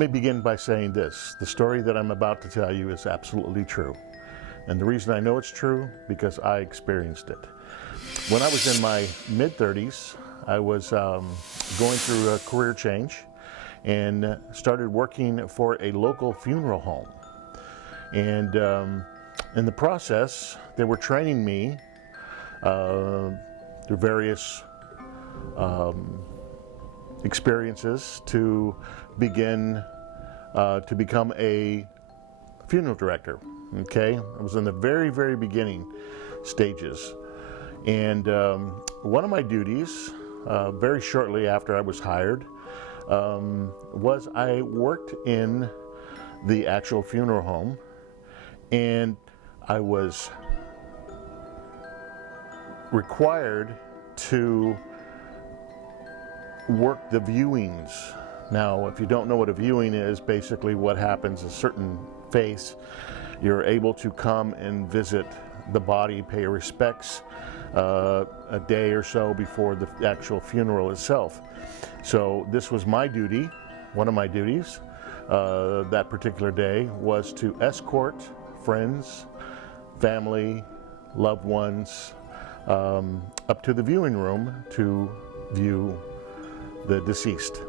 Let me begin by saying this. The story that I'm about to tell you is absolutely true. And the reason I know it's true, because I experienced it. When I was in my mid-30s, I was going through a career change and started working for a local funeral home. And in the process, they were training me through various experiences to begin to become a funeral director. Okay, I was in the very, very beginning stages. And one of my duties, very shortly after I was hired, was I worked in the actual funeral home, and I was required to work the viewings. Now, if you don't know what a viewing is, basically what happens, a certain face, you're able to come and visit the body, pay respects a day or so before the actual funeral itself. So this was my duty. One of my duties that particular day was to escort friends, family, loved ones up to the viewing room to view the deceased.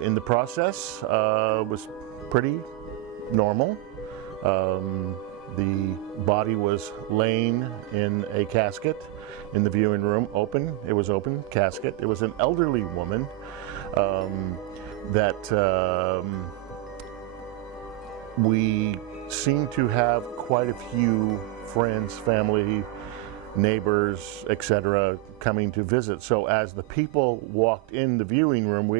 In the process, was pretty normal. The body was laying in a casket in the viewing room, open. It was open casket. It was an elderly woman that we seemed to have quite a few friends, family, neighbors, etc., coming to visit. So as the people walked in the viewing room,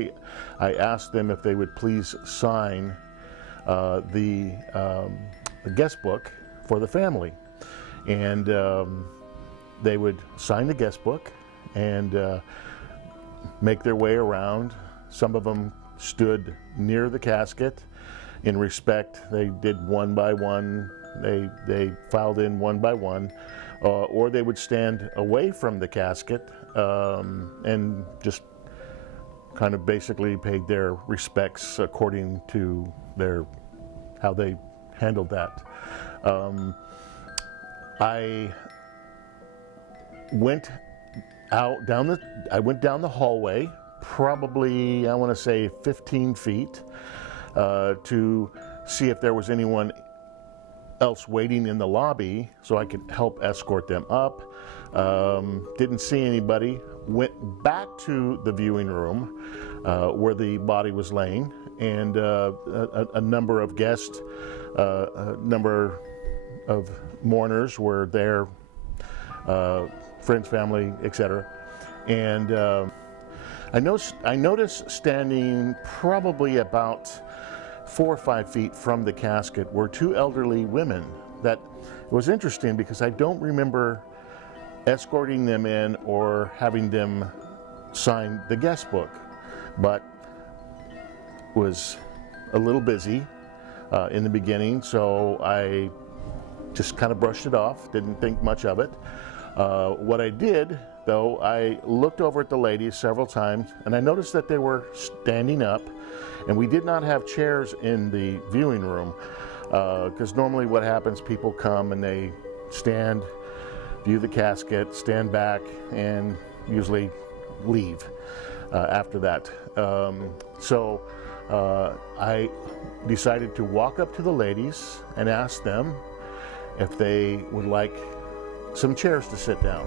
I asked them if they would please sign the guest book for the family. And they would sign the guest book and make their way around. Some of them stood near the casket in respect. They did one by one. They filed in one by one. Or they would stand away from the casket and just kind of basically paid their respects according to how they handled that. I went down the hallway, probably I want to say 15 feet, to see if there was anyone else waiting in the lobby so I could help escort them up. Didn't see anybody. Went back to the viewing room where the body was laying, and a number of guests, a number of mourners were there, friends, family, etc. And I noticed standing probably about 4 or 5 feet from the casket were two elderly women. That was interesting because I don't remember escorting them in or having them sign the guest book, but was a little busy in the beginning, so I just kind of brushed it off, didn't think much of it. What I did, though, I looked over at the ladies several times, and I noticed that they were standing up, and we did not have chairs in the viewing room, because normally what happens, people come and they stand, view the casket, stand back, and usually leave after that. So I decided to walk up to the ladies and ask them if they would like some chairs to sit down.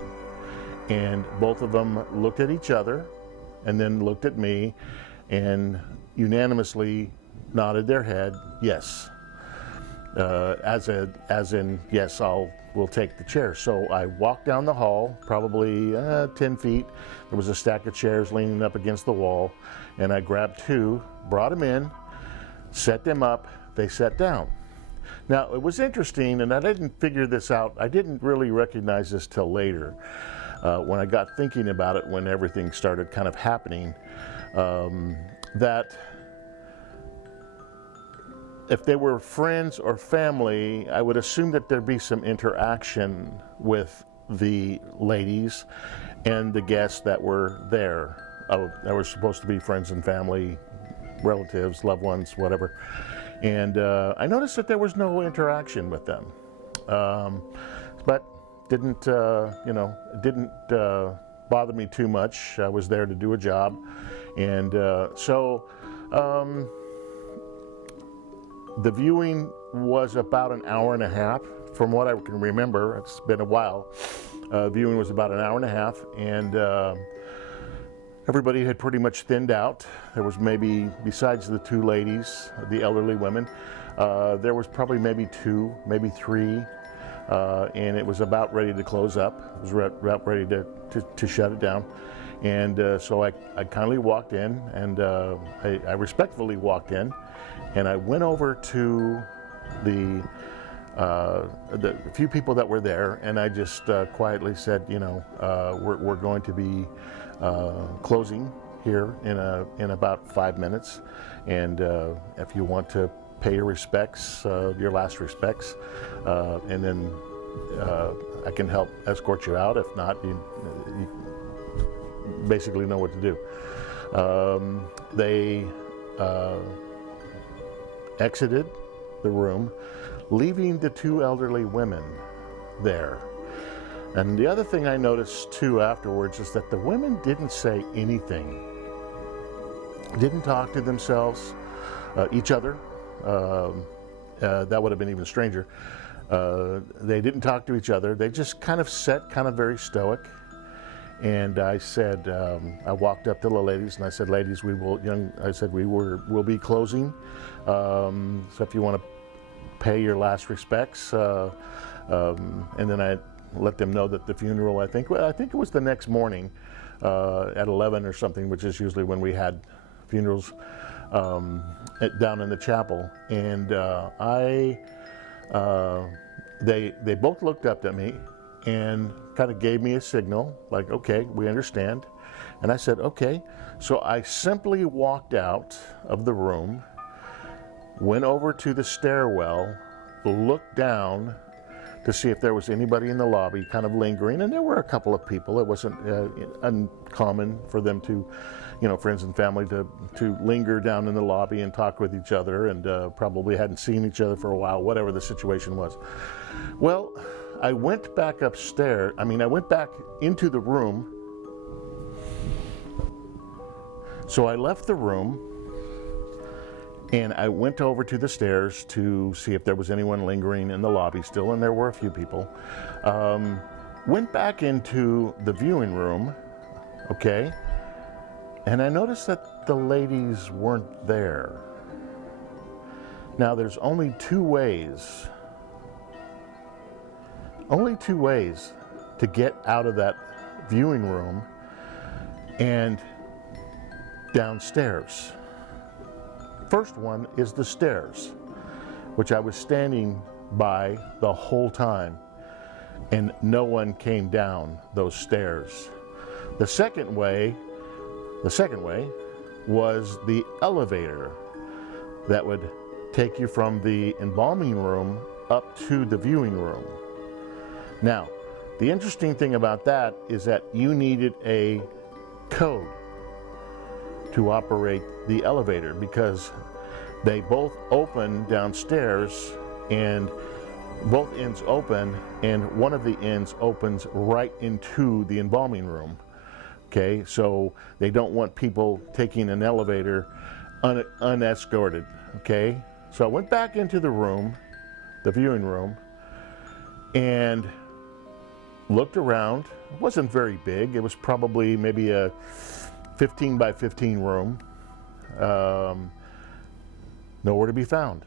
And both of them looked at each other and then looked at me and unanimously nodded their head, yes. As in, yes, we'll take the chair. So I walked down the hall, probably 10 feet. There was a stack of chairs leaning up against the wall, and I grabbed two, brought them in, set them up, they sat down. Now, it was interesting, and I didn't figure this out. I didn't really recognize this till later, when I got thinking about it, when everything started kind of happening, that if they were friends or family, I would assume that there'd be some interaction with the ladies and the guests that were there, that were supposed to be friends and family, relatives, loved ones, whatever. And I noticed that there was no interaction with them, but didn't bother me too much. I was there to do a job, and so the viewing was about an hour and a half. From what I can remember, it's been a while. Viewing was about an hour and a half, and everybody had pretty much thinned out. There was maybe, besides the two ladies, the elderly women, there was probably maybe two, maybe three, and it was about ready to close up. It was about ready to shut it down. And so I kindly walked in, and I respectfully walked in, and I went over to the few people that were there, and I just quietly said, we're going to be closing here in about 5 minutes, and if you want to pay your respects, your last respects, and then I can help escort you out. If not, you basically know what to do. They exited the room, leaving the two elderly women there. And the other thing I noticed too afterwards is that the women didn't say anything, didn't talk to themselves, each other. That would have been even stranger. They didn't talk to each other. They just kind of sat, kind of very stoic. And I said, I walked up to the ladies and I said, ladies, we'll be closing. So if you want to pay your last respects, and then I let them know that the funeral, I think it was the next morning at 11 or something, which is usually when we had funerals down in the chapel. And they both looked up at me and kind of gave me a signal, like, okay, we understand. And I said, okay. So I simply walked out of the room, went over to the stairwell, looked down to see if there was anybody in the lobby kind of lingering, and there were a couple of people. It wasn't uncommon for them to, friends and family to linger down in the lobby and talk with each other, and probably hadn't seen each other for a while, whatever the situation was. Well, I went back upstairs, I went back into the room. So I left the room and I went over to the stairs to see if there was anyone lingering in the lobby still, and there were a few people. Went back into the viewing room, okay, and I noticed that the ladies weren't there. Now there's only two ways to get out of that viewing room and downstairs. First one is the stairs, which I was standing by the whole time, and no one came down those stairs. The second way was the elevator that would take you from the embalming room up to the viewing room. Now, the interesting thing about that is that you needed a code to operate the elevator, because they both open downstairs and both ends open, and one of the ends opens right into the embalming room. Okay, so they don't want people taking an elevator unescorted. Okay, so I went back into the room, the viewing room, and looked around. It wasn't very big. It was probably maybe a 15 by 15 room. Nowhere to be found.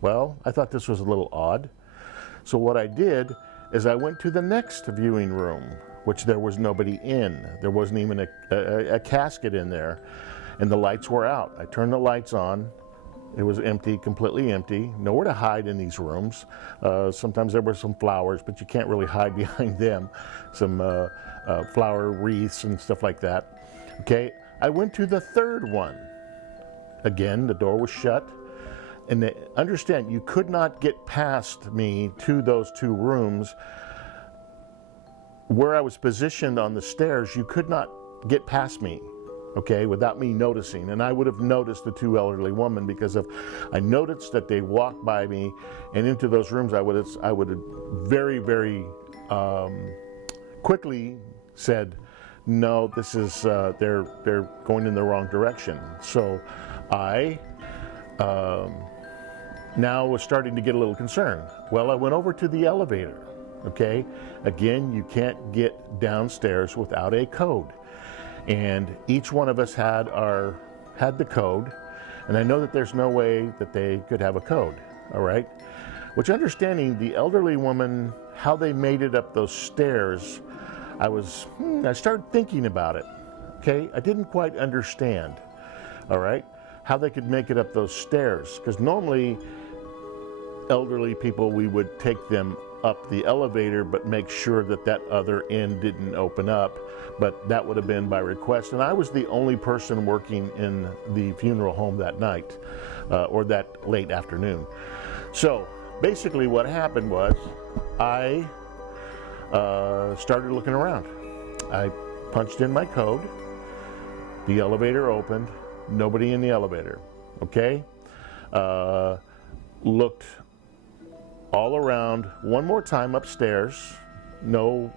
Well, I thought this was a little odd. So what I did is I went to the next viewing room, which there was nobody in. There wasn't even a casket in there, and the lights were out. I turned the lights on. It was empty, completely empty. Nowhere to hide in these rooms. Sometimes there were some flowers, but you can't really hide behind them. Some flower wreaths and stuff like that. Okay, I went to the third one. Again, the door was shut. And understand, you could not get past me to those two rooms. Where I was positioned on the stairs, you could not get past me. okay, without me noticing. And I would have noticed the two elderly women, because if I noticed that they walked by me and into those rooms, I would have very, very quickly said, no, this is they're going in the wrong direction. So I now was starting to get a little concerned. Well, I went over to the elevator. Okay, again, you can't get downstairs without a code, and each one of us had the code, and I know that there's no way that they could have a code. All right, which, understanding the elderly woman, how they made it up those stairs, I started thinking about it. Okay, I didn't quite understand, all right, how they could make it up those stairs, because normally elderly people, we would take them up the elevator, but make sure that that other end didn't open up, but that would have been by request. And I was the only person working in the funeral home that night, or that late afternoon. So basically what happened was I started looking around. I punched in my code, the elevator opened, nobody in the elevator, okay? Looked all around one more time upstairs. Nowhere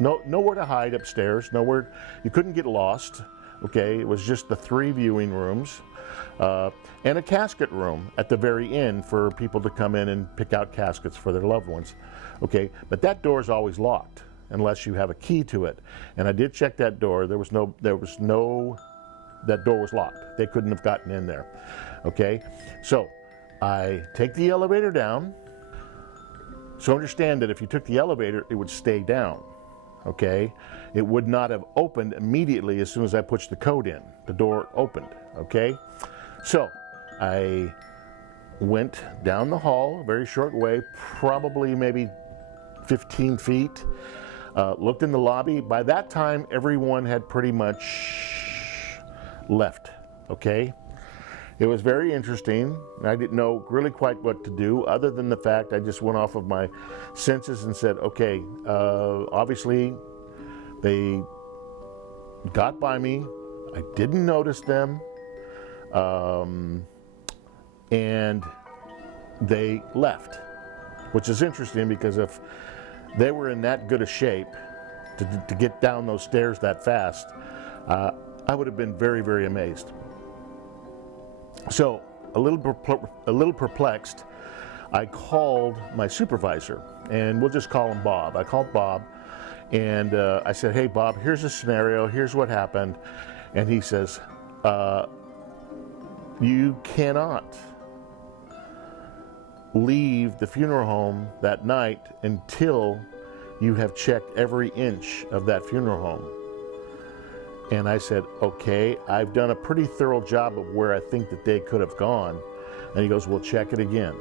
to hide upstairs. Nowhere, you couldn't get lost. Okay, it was just the 3 viewing rooms and a casket room at the very end for people to come in and pick out caskets for their loved ones. Okay, but that door is always locked unless you have a key to it. And I did check that door. That door was locked. They couldn't have gotten in there. Okay, so I take the elevator down. So understand that if you took the elevator, it would stay down, okay? It would not have opened immediately as soon as I pushed the code in. The door opened, okay? So I went down the hall, a very short way, probably maybe 15 feet, looked in the lobby. By that time, everyone had pretty much left, okay? It was very interesting. I didn't know really quite what to do, other than the fact I just went off of my senses and said, okay, obviously they got by me. I didn't notice them. And they left, which is interesting, because if they were in that good a shape to get down those stairs that fast, I would have been very, very amazed. So, a little perplexed, I called my supervisor, and we'll just call him Bob. I called Bob, and I said, hey Bob, here's a scenario, here's what happened. And he says, you cannot leave the funeral home that night until you have checked every inch of that funeral home. And I said, okay, I've done a pretty thorough job of where I think that they could have gone. And he goes, well, check it again.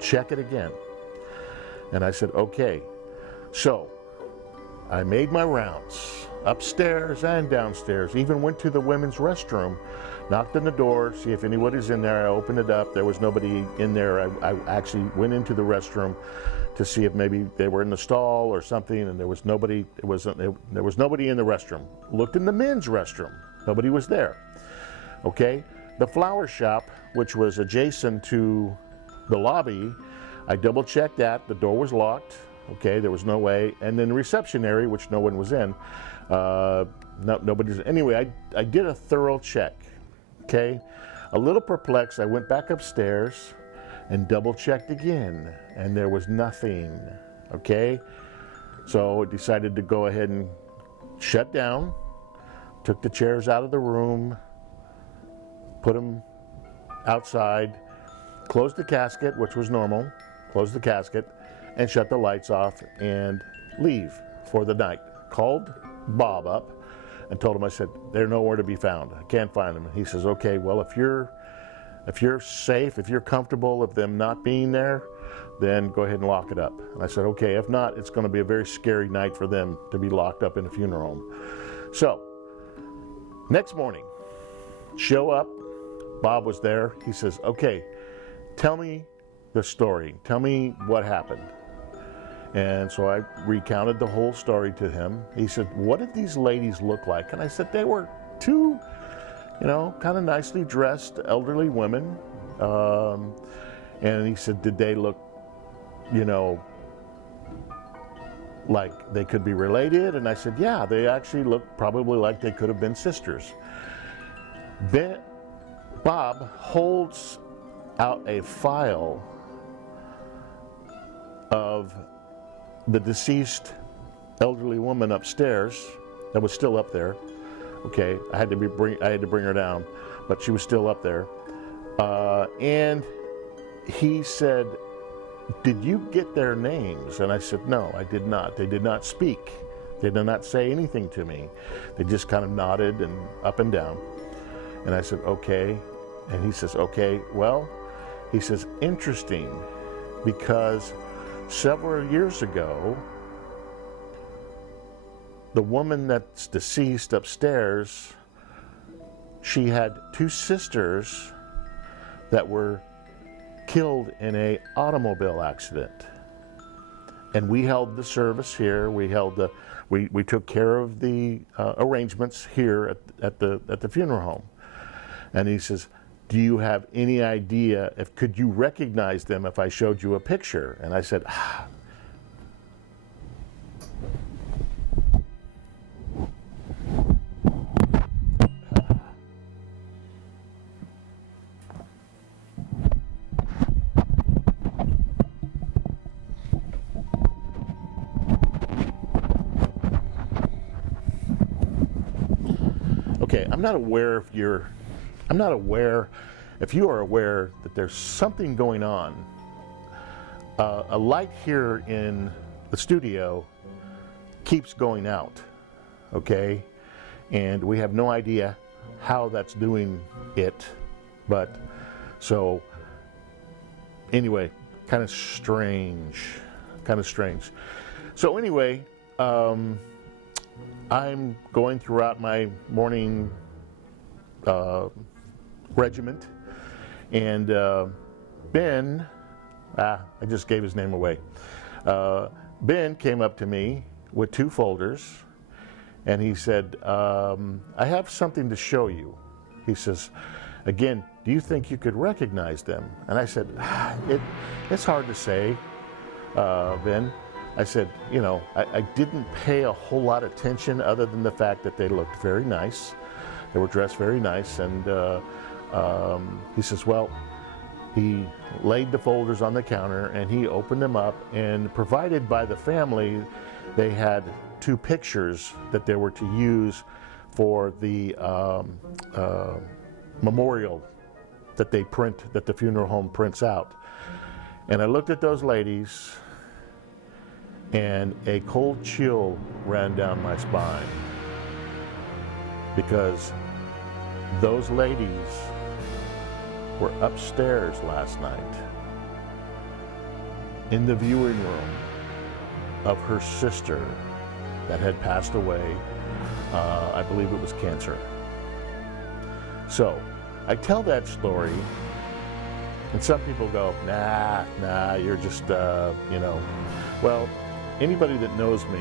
Check it again. And I said, okay. So I made my rounds upstairs and downstairs, even went to the women's restroom, knocked on the door, see if anybody's in there. I opened it up. There was nobody in there. I actually went into the restroom to see if maybe they were in the stall or something, and there was nobody. There was nobody in the restroom. Looked in the men's restroom. Nobody was there. Okay, the flower shop, which was adjacent to the lobby, I double checked that. The door was locked. Okay, there was no way. And then the reception area, which no one was in, nobody's. Anyway, I did a thorough check. Okay, a little perplexed, I went back upstairs and double checked again, and there was nothing. Okay, so I decided to go ahead and shut down, took the chairs out of the room, put them outside, closed the casket, which was normal, closed the casket, and shut the lights off and leave for the night. Called Bob up and told him, I said, they're nowhere to be found. I can't find them. And he says, okay, well, if you're safe, if you're comfortable with them not being there, then go ahead and lock it up. And I said, okay, if not, it's going to be a very scary night for them to be locked up in a funeral home. So, next morning, show up, Bob was there. He says, okay, tell me the story. Tell me what happened. And so I recounted the whole story to him. He said, what did these ladies look like? And I said, they were two, kind of nicely dressed elderly women. And he said, did they look, like they could be related? And I said, yeah, they actually look probably like they could have been sisters. Bob holds out a file of the deceased elderly woman upstairs that was still up there. Okay, I had to bring her down, but she was still up there. And he said, did you get their names? And I said, no, I did not. They did not speak. They did not say anything to me. They just kind of nodded and up and down. And I said, okay. And he says, okay, well, he says, interesting, because several years ago, the woman that's deceased upstairs, she had two sisters that were killed in an automobile accident. And we held the service here. We took care of the arrangements here at the funeral home. And he says, do you have any idea could you recognize them if I showed you a picture? And I said, okay, I'm not aware if you are aware that there's something going on. A light here in the studio keeps going out, okay? And we have no idea how that's doing it, but so anyway, kind of strange. So anyway, I'm going throughout my morning regiment, and Ben, I just gave his name away. Ben came up to me with two folders, and he said, I have something to show you. He says, again, do you think you could recognize them? And I said, it's hard to say, Ben. I said, I didn't pay a whole lot of attention other than the fact that they looked very nice. They were dressed very nice. And he says, well, he laid the folders on the counter and he opened them up, and provided by the family, they had two pictures that they were to use for the memorial that the funeral home prints out. And I looked at those ladies, and a cold chill ran down my spine, because those ladies were upstairs last night in the viewing room of her sister that had passed away. I believe it was cancer. So I tell that story, and some people go, nah, you're just, Well, anybody that knows me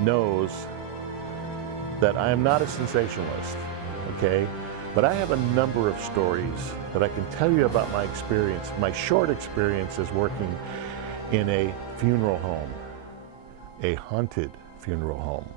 knows that I am not a sensationalist, okay? But I have a number of stories that I can tell you about my experience, my short experience as working in a funeral home, a haunted funeral home.